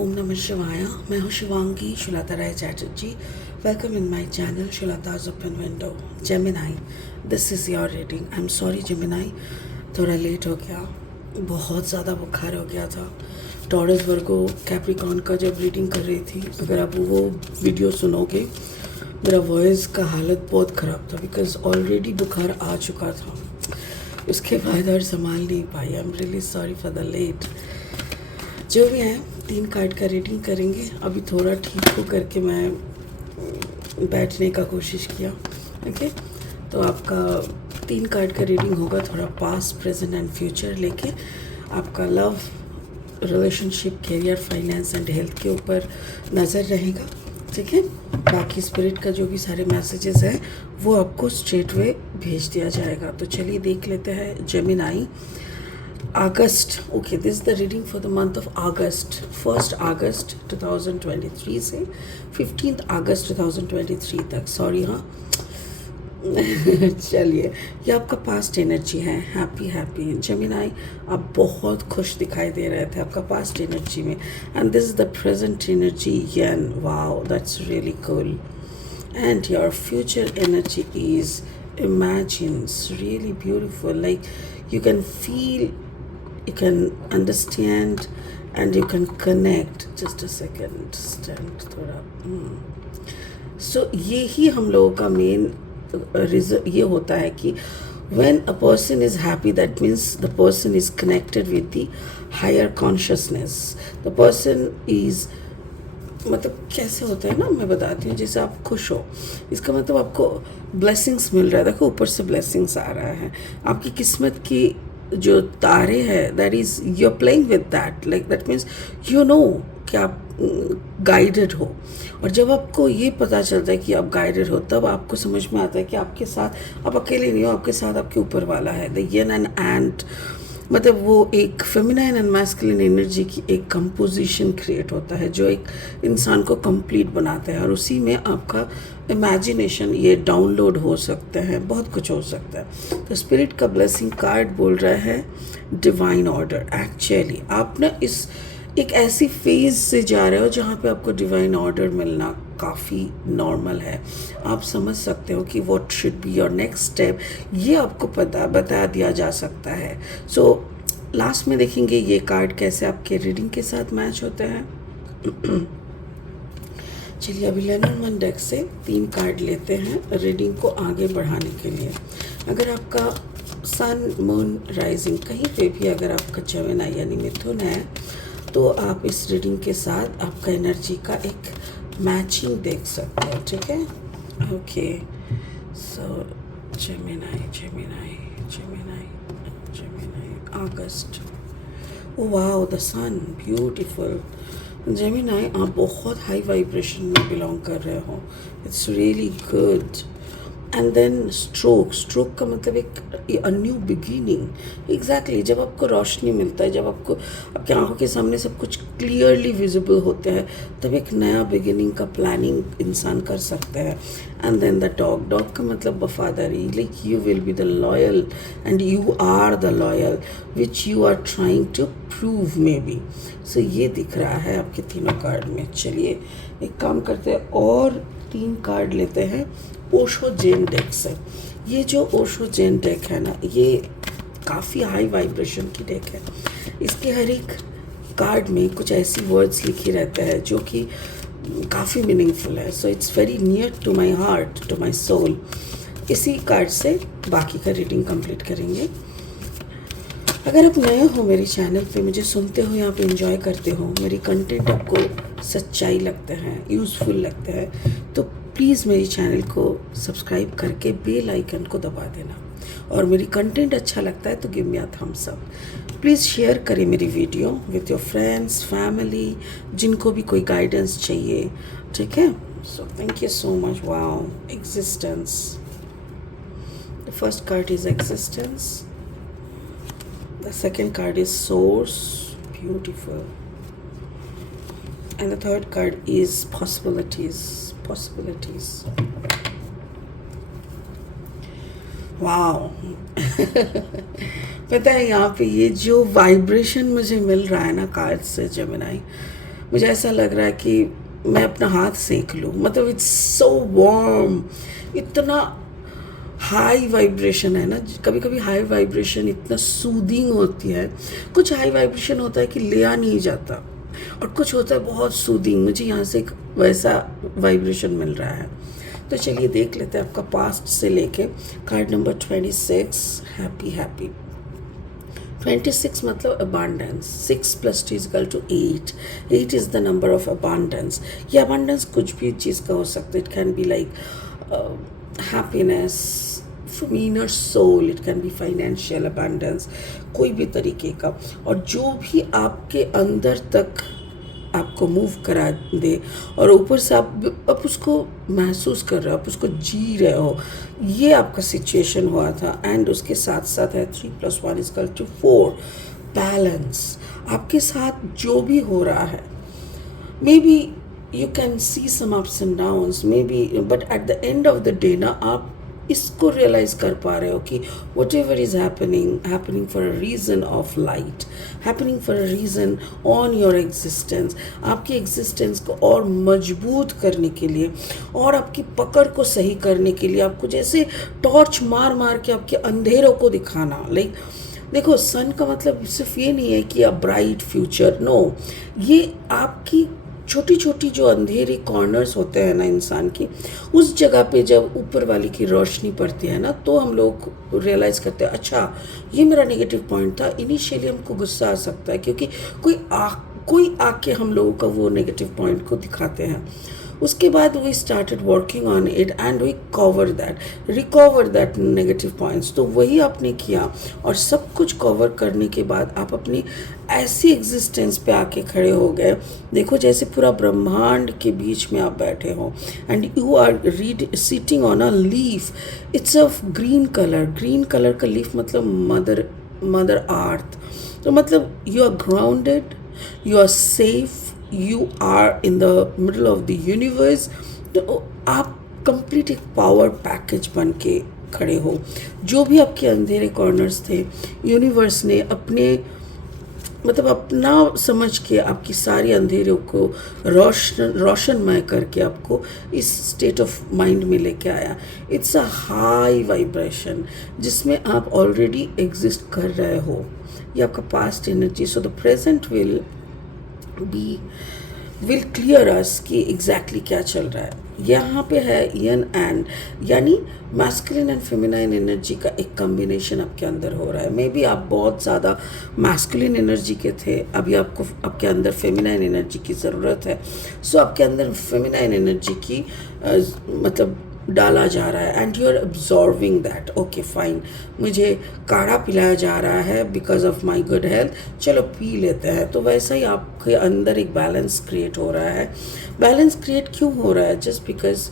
ओम नमः शिवाय। मैं हूँ Shivangi Shulata Rai Chatterjee. Welcome in my channel Shulata's open window. Gemini, this is your reading. I am sorry Gemini, थोड़ा लेट हो गया, बहुत ज़्यादा बुखार हो गया था। टॉरस वर्गो कैप्रिकॉन का जब रीडिंग कर रही थी, अगर आप वो वीडियो सुनोगे, मेरा वॉइस का हालत बहुत ख़राब था बिकॉज ऑलरेडी बुखार आ चुका था। उसके बाद और संभाल नहीं पाई। I am really sorry for the late. जो भी है 3 कार्ड का रीडिंग करेंगे। अभी थोड़ा ठीक हो करके मैं बैठने का कोशिश किया। ओके, तो आपका 3 कार्ड का रीडिंग होगा, थोड़ा पास्ट, प्रेजेंट एंड फ्यूचर लेके आपका love, relationship, career, finance and health के ऊपर नज़र रहेगा। ठीक है, बाकी स्पिरिट का जो भी सारे मैसेजेस हैं वो आपको स्ट्रेट वे भेज दिया जाएगा। तो चलिए देख लेते हैं Gemini August. Okay, this is the reading for the month of अगस्त, 1 अगस्त 2023 से 15 अगस्त 2023 तक। सॉरी हाँ चलिए, ये आपका पास्ट एनर्जी है। हैप्पी जेमिनाई, आप बहुत खुश दिखाई दे रहे थे आपका पास्ट एनर्जी में। And this is the present energy yen. Wow, that's really cool. And your future energy is imagines, really beautiful. Like you can feel, you can understand, and you can connect. Just a second, stand थोड़ा। So यही हम लोगों का main ये होता है कि when a person is happy, that means the person is connected with the higher consciousness. The person is, मतलब कैसे होता है ना, मैं बताती हूँ। जैसे आप खुश हो, इसका मतलब आपको ब्लेसिंग्स मिल रहा है। देखो ऊपर से ब्लेसिंग्स आ रहा है। आपकी किस्मत की जो तारे हैं, that is you are playing with that. Like that means you know कि आप गाइडेड हो। और जब आपको ये पता चलता है कि आप गाइडेड हो, तब आपको समझ में आता है कि आपके साथ आप अकेले नहीं हो, आपके साथ आपके ऊपर वाला है। द यन एंड एंड, मतलब वो एक फेमिनाइन एंड मैस्कुलिन एनर्जी की एक कंपोजिशन क्रिएट होता है जो एक इंसान को कंप्लीट बनाता है। और उसी में आपका इमेजिनेशन ये डाउनलोड हो सकता है, बहुत कुछ हो सकता है। तो स्पिरिट का ब्लेसिंग कार्ड बोल रहा है डिवाइन ऑर्डर। एक्चुअली आप ना इस एक ऐसी फेज से जा रहे हो जहाँ पे आपको डिवाइन ऑर्डर मिलना काफ़ी नॉर्मल है। आप समझ सकते हो कि what should be your next step, ये आपको बता दिया जा सकता है। सो लास्ट में देखेंगे ये कार्ड कैसे आपके रीडिंग के साथ मैच होते हैं। चलिए अभी लेनरमैन डेक से 3 कार्ड लेते हैं रीडिंग को आगे बढ़ाने के लिए। अगर आपका सन, मून, राइजिंग कहीं पे भी अगर आपका जेमिनाई यानी मिथुन है, तो आप इस रीडिंग के साथ आपका एनर्जी का एक मैचिंग देख सकते हैं। ठीक है, okay. So Gemini August. Oh wow, the sun, beautiful. Gemini, आप बहुत हाई वाइब्रेशन में बिलोंग कर रहे हो। It's really good. And then stroke का मतलब एक न्यू बिगिनिंग। एग्जैक्टली, जब आपको रोशनी मिलता है, जब आपको आपकी आंखों के सामने सब कुछ क्लियरली विजिबल होते हैं, तब एक नया बिगिनिंग का प्लानिंग इंसान कर सकता है। एंड देन द डॉग का मतलब वफादारी। Like you will be the loyal and you are the loyal which you are trying to prove may be. So ये दिख रहा है आपके तीनों कार्ड में। चलिए एक काम करते हैं और 3 कार्ड लेते हैं ओशो जेन डेक से। ये जो ओशो जेन डेक है ना, ये काफ़ी हाई वाइब्रेशन की डेक है। इसके हर एक कार्ड में कुछ ऐसी वर्ड्स लिखी रहते हैं जो कि काफ़ी मीनिंगफुल है। So it's very near to my heart, to my soul. इसी कार्ड से बाकी का रीडिंग कंप्लीट करेंगे। अगर आप नए हो मेरे चैनल पे, मुझे सुनते हो या पे एंजॉय करते हो, मेरी कंटेंट आपको सच्चाई लगता है, यूज़फुल लगता है, तो प्लीज़ मेरी चैनल को सब्सक्राइब करके बेल आइकन को दबा देना। और मेरी कंटेंट अच्छा लगता है तो give me a thumbs up. Please share करें मेरी video with your friends, family, जिनको भी कोई गाइडेंस चाहिए। ठीक है, so thank you so much. Wow, existence. The first card is existence. The second card is source, beautiful. And the third card is possibilities. Wow. पता है यहाँ पे ये जो वाइब्रेशन मुझे मिल रहा है ना कार्ड से जेमिनाई, मुझे ऐसा लग रहा है कि मैं अपना हाथ सेक लूँ, मतलब इट्स सो वार्म, इतना हाई वाइब्रेशन है ना। कभी कभी हाई वाइब्रेशन इतना सूदिंग होती है, कुछ हाई वाइब्रेशन होता है कि लिया नहीं जाता, और कुछ होता है बहुत सूदिंग। मुझे यहाँ से एक वैसा वाइब्रेशन मिल रहा है। तो चलिए देख लेते हैं आपका पास्ट से लेके कार्ड नंबर 26, हैप्पी हैप्पी। 26 मतलब abundance, 6 + 2 = 8, 8 is the number of abundance. ये अबांडेंस कुछ भी चीज़ का हो सकता है, it can be like happiness from inner soul, it can be financial abundance, कोई भी तरीके का, और जो भी आपके अंदर तक आपको मूव करा दे और ऊपर से आप उसको महसूस कर रहे हो, आप उसको जी रहे हो, ये आपका सिचुएशन हुआ था। एंड उसके साथ साथ है 3 + 1 = 4, बैलेंस। आपके साथ जो भी हो रहा है, maybe you can see some ups and downs, maybe, but at the end of the day ना आप इसको रियलाइज कर पा रहे हो कि whatever is happening for a reason of light, happening for a reason on your existence, आपकी existence को और मजबूत करने के लिए और आपकी पकड़ को सही करने के लिए, आपको जैसे टॉर्च मार मार के आपके अंधेरों को दिखाना। लाइक देखो, सन का मतलब सिर्फ ये नहीं है कि अ ब्राइट फ्यूचर, नो, ये आपकी छोटी छोटी जो अंधेरे कॉर्नर्स होते हैं ना इंसान की, उस जगह पे जब ऊपर वाली की रोशनी पड़ती है ना, तो हम लोग रियलाइज़ करते हैं अच्छा ये मेरा नेगेटिव पॉइंट था। इनिशियली हमको गुस्सा आ सकता है क्योंकि कोई आके हम लोगों का वो नेगेटिव पॉइंट को दिखाते हैं। उसके बाद we started working on it and we recover that negative points. तो वही आपने किया, और सब कुछ कवर करने के बाद आप अपनी ऐसी एग्जिस्टेंस पे आके खड़े हो गए, देखो जैसे पूरा ब्रह्मांड के बीच में आप बैठे हो, and you are sitting on a leaf, it's of green colour का लीफ, मतलब मदर अर्थ। तो मतलब you are grounded, you are safe, you are in the middle of the universe. तो आप कंप्लीट एक पावर पैकेज बन के खड़े हो। जो भी आपके अंधेरे कॉर्नर्स थे, यूनिवर्स ने अपना समझ के आपकी सारी अंधेरों को रोशनमय करके आपको इस स्टेट ऑफ माइंड में लेके आया। इट्स अ हाई वाइब्रेशन जिसमें आप ऑलरेडी एग्जिस्ट कर रहे हो। ये आपका past energy. So the present will clear us कि एग्जैक्टली क्या चल रहा है। यहाँ पे है यन एंड, यानी मैस्कुलिन एंड फेमिनाइन एनर्जी का एक कॉम्बिनेशन आपके अंदर हो रहा है। मे बी आप बहुत ज़्यादा मैस्कुलिन एनर्जी के थे, अभी आपको आपके अंदर फेमिनाइन एनर्जी की ज़रूरत है। सो आपके अंदर फेमिनाइन एनर्जी की मतलब डाला जा रहा है, and you are absorbing that. Okay fine, मुझे काढ़ा पिलाया जा रहा है because of my good health, चलो पी लेते हैं। तो वैसा ही आपके अंदर एक बैलेंस क्रिएट हो रहा है। बैलेंस क्रिएट क्यों हो रहा है? Just because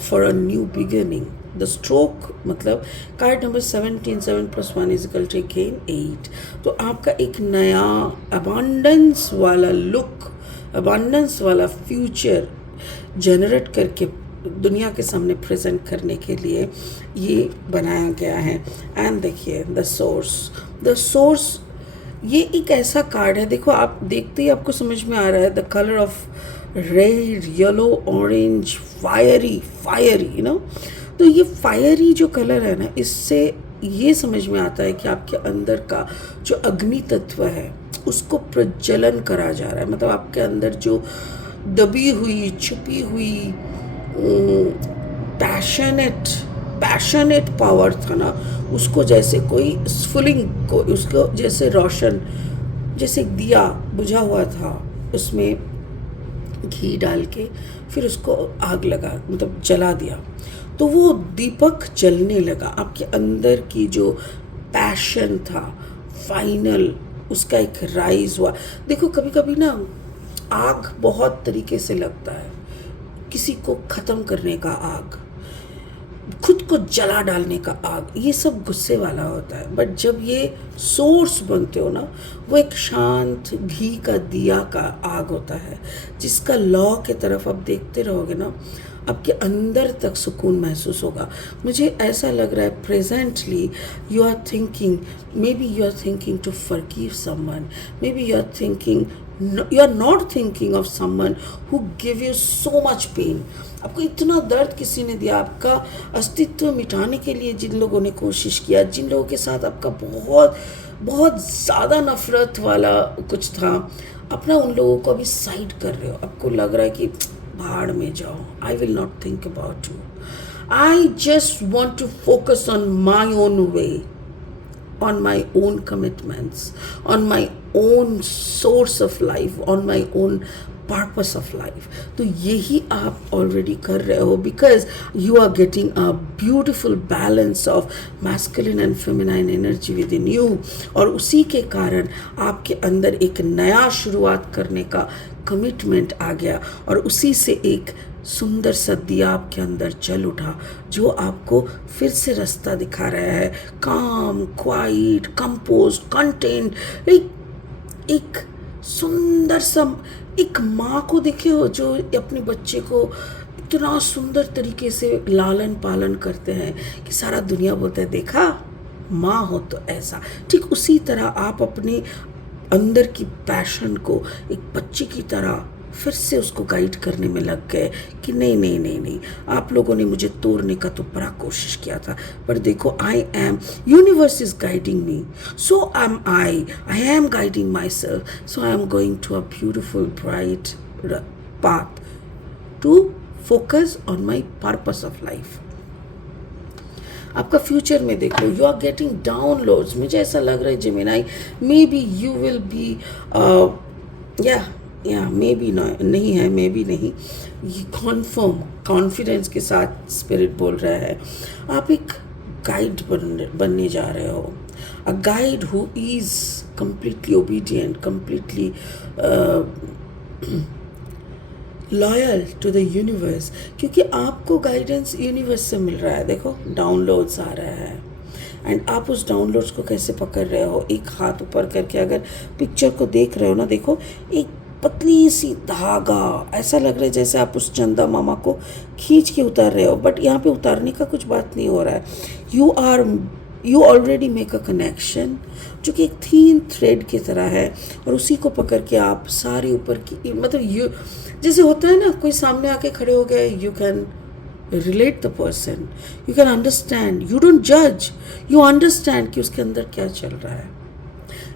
for a new beginning. The stroke मतलब कार्ड नंबर 17, 7 + 1 = again 8। तो आपका एक नया अबांडेंस वाला लुक, अबांडेंस वाला फ्यूचर जनरेट करके दुनिया के सामने प्रेजेंट करने के लिए ये बनाया गया है। एंड देखिए द सोर्स ये एक ऐसा कार्ड है, देखो आप देखते ही आपको समझ में आ रहा है, the colour of red, yellow, orange, fiery ना। तो ये फायरी जो कलर है ना, इससे ये समझ में आता है कि आपके अंदर का जो अग्नि तत्व है उसको प्रज्वलन करा जा रहा है। मतलब आपके अंदर जो दबी हुई, छुपी हुई पैशनेट पावर था ना, उसको जैसे कोई स्फुलिंग को, उसको जैसे रोशन, जैसे दिया बुझा हुआ था, उसमें घी डाल के फिर उसको आग लगा, मतलब जला दिया, तो वो दीपक जलने लगा। आपके अंदर की जो पैशन था फाइनल, उसका एक राइज हुआ। देखो कभी कभी ना आग बहुत तरीके से लगता है, किसी को ख़त्म करने का आग, खुद को जला डालने का आग, ये सब गुस्से वाला होता है। बट जब ये सोर्स बनते हो ना, वो एक शांत घी का दिया का आग होता है, जिसका लौ के तरफ आप देखते रहोगे ना, आपके अंदर तक सुकून महसूस होगा। मुझे ऐसा लग रहा है presently you are thinking to forgive someone, maybe you are thinking you are not thinking of someone who give you so much pain. आपको इतना दर्द किसी ने दिया, आपका अस्तित्व मिटाने के लिए जिन लोगों ने कोशिश किया, जिन लोगों के साथ आपका बहुत बहुत ज़्यादा नफरत वाला कुछ था, अपना उन लोगों को अभी साइड कर रहे हो। आपको लग रहा है कि भाड़ में जाओ, I will not think about you, I just want to focus on my own way, on my own commitments, on my own source of life, on my own purpose of life। तो यही आप already कर रहे हो, because you are getting a beautiful balance of masculine and feminine energy within you, और उसी के कारण आपके अंदर एक नया शुरुआत करने का कमिटमेंट आ गया, और उसी से एक सुंदर सा दिया आपके अंदर जल उठा, जो आपको फिर से रास्ता दिखा रहा है। काम, क्वाइट, कंपोस्ट, कंटेंट, एक सुंदर सा, एक माँ को देखे हो जो अपने बच्चे को इतना सुंदर तरीके से लालन पालन करते हैं कि सारा दुनिया बोलता है देखा माँ हो तो ऐसा। ठीक उसी तरह आप अपने अंदर की पैशन को एक बच्चे की तरह फिर से उसको गाइड करने में लग गए कि नहीं नहीं नहीं नहीं, आप लोगों ने मुझे तोड़ने का तो बड़ा कोशिश किया था, पर देखो I am, universe is guiding me, so I am guiding myself, so I am going to a beautiful bright path to focus on my purpose of life. आपका फ्यूचर में देखो, यू आर गेटिंग डाउनलोड्स। मुझे ऐसा लग रहा है Gemini, may be you will B या may be नहीं है, मे बी नहीं, ये कॉन्फर्म कॉन्फिडेंस के साथ स्पिरिट बोल रहा है, आप एक गाइड बनने जा रहे हो, a guide who is completely obedient, completely loyal to the universe, क्योंकि आपको गाइडेंस यूनिवर्स से मिल रहा है। देखो डाउनलोड्स आ रहा है, एंड आप उस डाउनलोड्स को कैसे पकड़ रहे हो, एक हाथ ऊपर करके अगर पिक्चर को देख रहे हो ना, देखो एक पतली सी धागा, ऐसा लग रहा है जैसे आप उस चंदा मामा को खींच के उतार रहे हो, बट यहाँ पे उतारने का कुछ बात नहीं हो रहा है। You already make a connection जो कि एक थीन थ्रेड की तरह है, और उसी को पकड़ के आप सारे ऊपर की, मतलब यू जैसे होता है ना, कोई सामने आके खड़े हो गए, you can relate the person, you can understand, you don't जज, यू अंडरस्टैंड कि उसके अंदर क्या चल रहा है।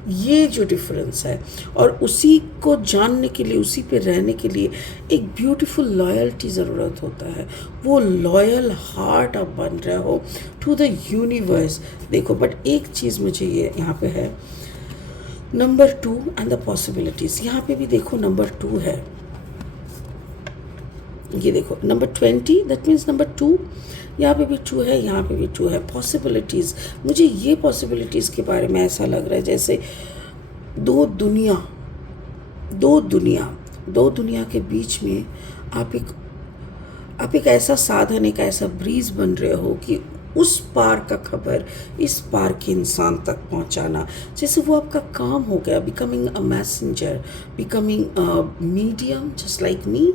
ये जो डिफरेंस है, और उसी को जानने के लिए, उसी पे रहने के लिए एक ब्यूटीफुल लॉयल्टी ज़रूरत होता है। वो लॉयल हार्ट आप बन रहे हो टू द यूनिवर्स। देखो बट एक चीज़ मुझे ये यहाँ पे है, नंबर 2 एंड द पॉसिबिलिटीज़। यहाँ पे भी देखो नंबर 2 है, ये देखो नंबर 20, दैट मीन्स नंबर 2, यहाँ पे भी 2 है, यहाँ पे भी 2 है। पॉसिबिलिटीज़, मुझे ये पॉसिबिलिटीज़ के बारे में ऐसा लग रहा है जैसे दो दुनिया के बीच में आप एक ऐसा साधन, एक ऐसा ब्रीज बन रहे हो कि उस पार का खबर इस पार के इंसान तक पहुंचाना, जैसे वो आपका काम हो गया, becoming a messenger, becoming a medium just like me.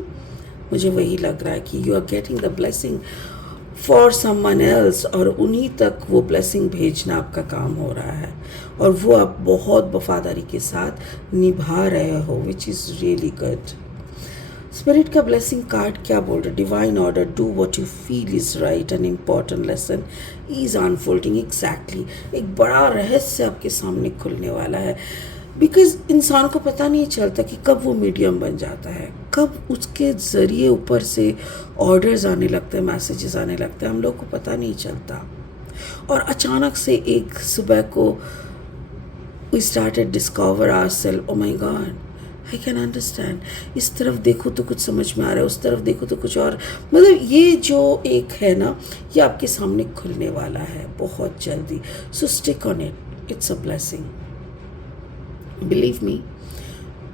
मुझे वही लग रहा है कि you are getting the blessing for someone else, और उन्हीं तक वो ब्लेसिंग भेजना आपका काम हो रहा है, और वो आप बहुत वफादारी के साथ निभा रहे हो, which is really good. Spirit का ब्लेसिंग कार्ड क्या बोल रहा है? Divine order, do what you feel is right, an important lesson is unfolding. Exactly, एक बड़ा रहस्य आपके सामने खुलने वाला है, बिकॉज इंसान को पता नहीं चलता कि कब वो मीडियम बन जाता है, कब उसके ज़रिए ऊपर से ऑर्डर्स आने लगते हैं, मैसेजेस आने लगते हैं, हम लोग को पता नहीं चलता। और अचानक से एक सुबह को we started discover ourselves, oh my God I can understand, इस तरफ देखो तो कुछ समझ में आ रहा है, उस तरफ देखो तो कुछ और, मतलब ये जो एक है ना, ये आपके सामने खुलने वाला है बहुत जल्दी। सो stick on it, it's a blessing, believe me.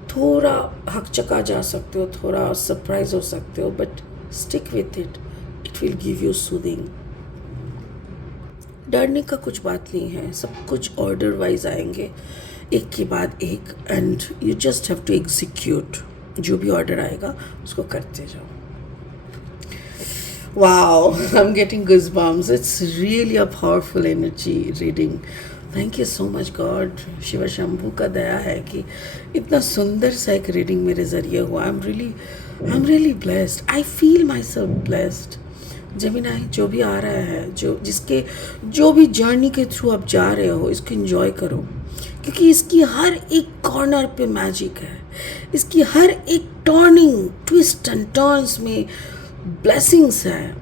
थोड़ा हकचका जा सकते हो, थोड़ा सरप्राइज हो सकते हो, but stick with it, it will give you soothing. डरने का कुछ बात नहीं है, सब कुछ ऑर्डर वाइज आएंगे एक के बाद एक, and you just have to execute. जो भी ऑर्डर आएगा उसको करते जाओ। Wow, I'm getting goosebumps. It's really a powerful energy reading. Thank you so much God, Shiv Shambhu का दया है कि इतना सुंदर सा एक रीडिंग मेरे ज़रिए हुआ। आई am really blessed, I feel my self blessed. Gemini, जो भी आ रहा है, जो भी जर्नी के थ्रू आप जा रहे हो, इसको एंजॉय करो, क्योंकि इसकी हर एक कॉर्नर पे मैजिक है। इसकी हर एक टर्निंग, ट्विस्ट एंड टर्न्स में ब्लेसिंग्स है।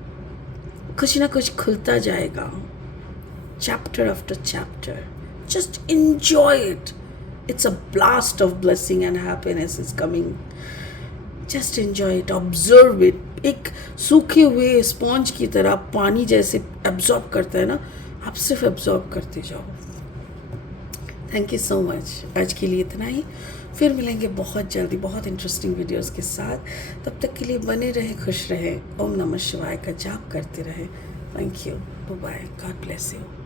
कुछ ना कुछ खुलता जाएगा, chapter after chapter. Just enjoy it. It's a blast of blessing and happiness is coming. Just enjoy it. Observe it. एक सूखे हुए स्पॉन्ज की तरह पानी जैसे एब्जॉर्ब करता है ना, आप सिर्फ एब्जॉर्ब करते जाओ। Thank you so much. आज के लिए इतना ही। फिर मिलेंगे बहुत जल्दी बहुत इंटरेस्टिंग वीडियोस के साथ। तब तक के लिए बने रहें, खुश रहें, ओम नमः शिवाय का जाप करते रहें। Thank you, bye, God bless you.